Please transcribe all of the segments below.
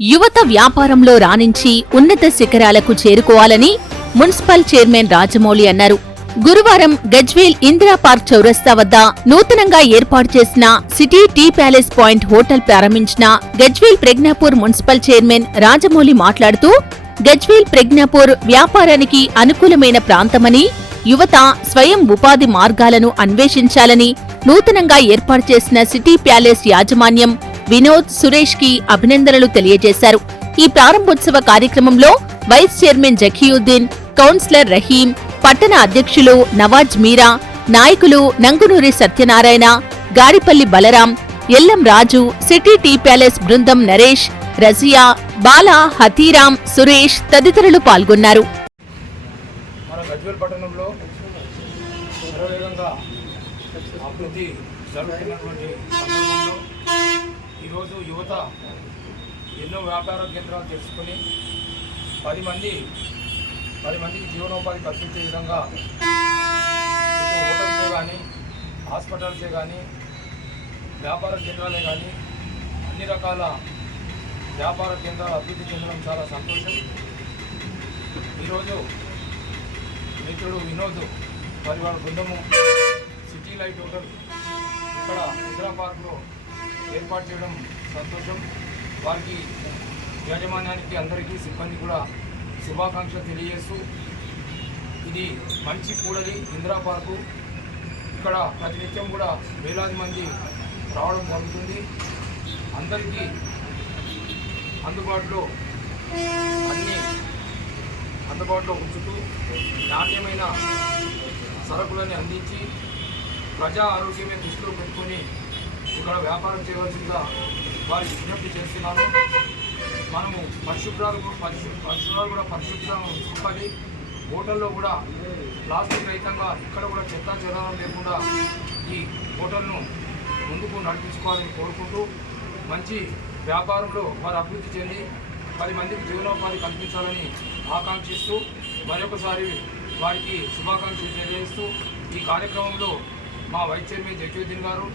యువత వ్యాపారంలో రాణించి ఉన్నత శిఖరాలకు చేరుకోవాలని మున్సిపల్ చైర్మన్ రాజమౌళి అన్నారు. గురువారం గజ్వేల్ ఇందిరా పార్క్ చౌరస్తా వద్ద నూతనంగా ఏర్పాటు చేసిన city tea palace point hotel ప్రారంభించిన గజ్వేల్ ప్రజ్ఞాపూర్ మున్సిపల్ చైర్మన్ రాజమౌళి మాట్లాడుతూ గజ్వేల్ ప్రజ్ఞాపూర్ వ్యాపారానికి అనుకూలమైన ప్రాంతమని యువత స్వయం ఉపాధి మార్గాలను అన్వేషించాలని నూతనంగా ఏర్పాటు చేసిన సిటీ ప్యాలెస్ యాజమాన్యం వినోద్ సురేష్కి అభినందనలు తెలియజేశారు. ఈ ప్రారంభోత్సవ కార్యక్రమంలో vice chairman Zakiuddin councillor Rahim పట్టణ అధ్యక్షులు నవాజ్ మీరా నాయకులు Nangunuri Satyanarayana Gadipalli Balaram Yellam Raju city tea palace బృందం నరేష్ రజియా బాలా హతీరాం సురేష్ తదితరులు పాల్గొన్నారు. అభివృద్ధి జరుగుతున్నటువంటి సందర్భంలో ఈరోజు యువత ఎన్నో వ్యాపార కేంద్రాలు తెలుసుకొని పది మంది పది మందికి జీవనోపాధి కల్పించే విధంగా హోటల్సే కానీ హాస్పిటల్సే కానీ వ్యాపార కేంద్రాలే కానీ అన్ని రకాల వ్యాపార కేంద్రాలు అభివృద్ధి చెందడం చాలా సంతోషం. ఈరోజు మిత్రుడు వినోద్ మరి వాళ్ళ బృందము సిటీ లైట్ హోటల్ ఇక్కడ హైదరాబాద్లో ఏర్పాటు చేయడం సంతోషం. వారికి యాజమాన్యానికి అందరికీ సిబ్బంది కూడా శుభాకాంక్షలు తెలియజేస్తూ ఇది మంచి కూడలి ఇందిరా పార్కు. ఇక్కడ ప్రతినిత్యం కూడా వేలాది మంది రావడం జరుగుతుంది. అందరికీ అందుబాటులో అన్ని అందుబాటులో ఉంచుతూ నాణ్యమైన సరుకులని అందించి ప్రజా ఆరోగ్యమే దృష్టిలో పెట్టుకొని ఇక్కడ వ్యాపారం చేయవలసిందిగా వారి విజ్ఞప్తి చేస్తున్నాను. మనము పరిశుభ్రాలు కూడా పరిశు పరిశుభ్రాలు కూడా పరిశుభ్రంగా ఉంచుకోవాలి హోటల్లో కూడా ప్లాస్టిక్ రహితంగా ఇక్కడ కూడా చెత్త చెదారం లేకుండా ఈ హోటల్ను ముందుకు నడిపించుకోవాలని కోరుకుంటూ మంచి వ్యాపారంలో వారు అభివృద్ధి చెంది పది మందికి జీవనోపాధి కల్పించాలని ఆకాంక్షిస్తూ మరొకసారి వారికి శుభాకాంక్షలు తెలియజేస్తూ ఈ కార్యక్రమంలో మా వైస్ చైర్మన్ జగ్యుద్దీన్ గారు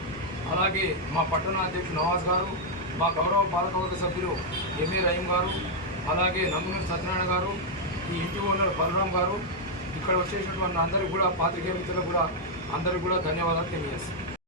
అలాగే మా పట్టణ అధ్యక్షుడు నవాజ్ గారు మా గౌరవ పాలకవర్గ సభ్యులు ఎంఏ రహీం గారు అలాగే నంగునూరి సత్యనారాయణ గారు ఈ ఇంటి ఓనర్ బలరాం గారు ఇక్కడ వచ్చేసినటువంటి అందరికీ కూడా పాత్రికేయ మిత్రులకు కూడా అందరికీ కూడా ధన్యవాదాలు తెలియజేస్తాను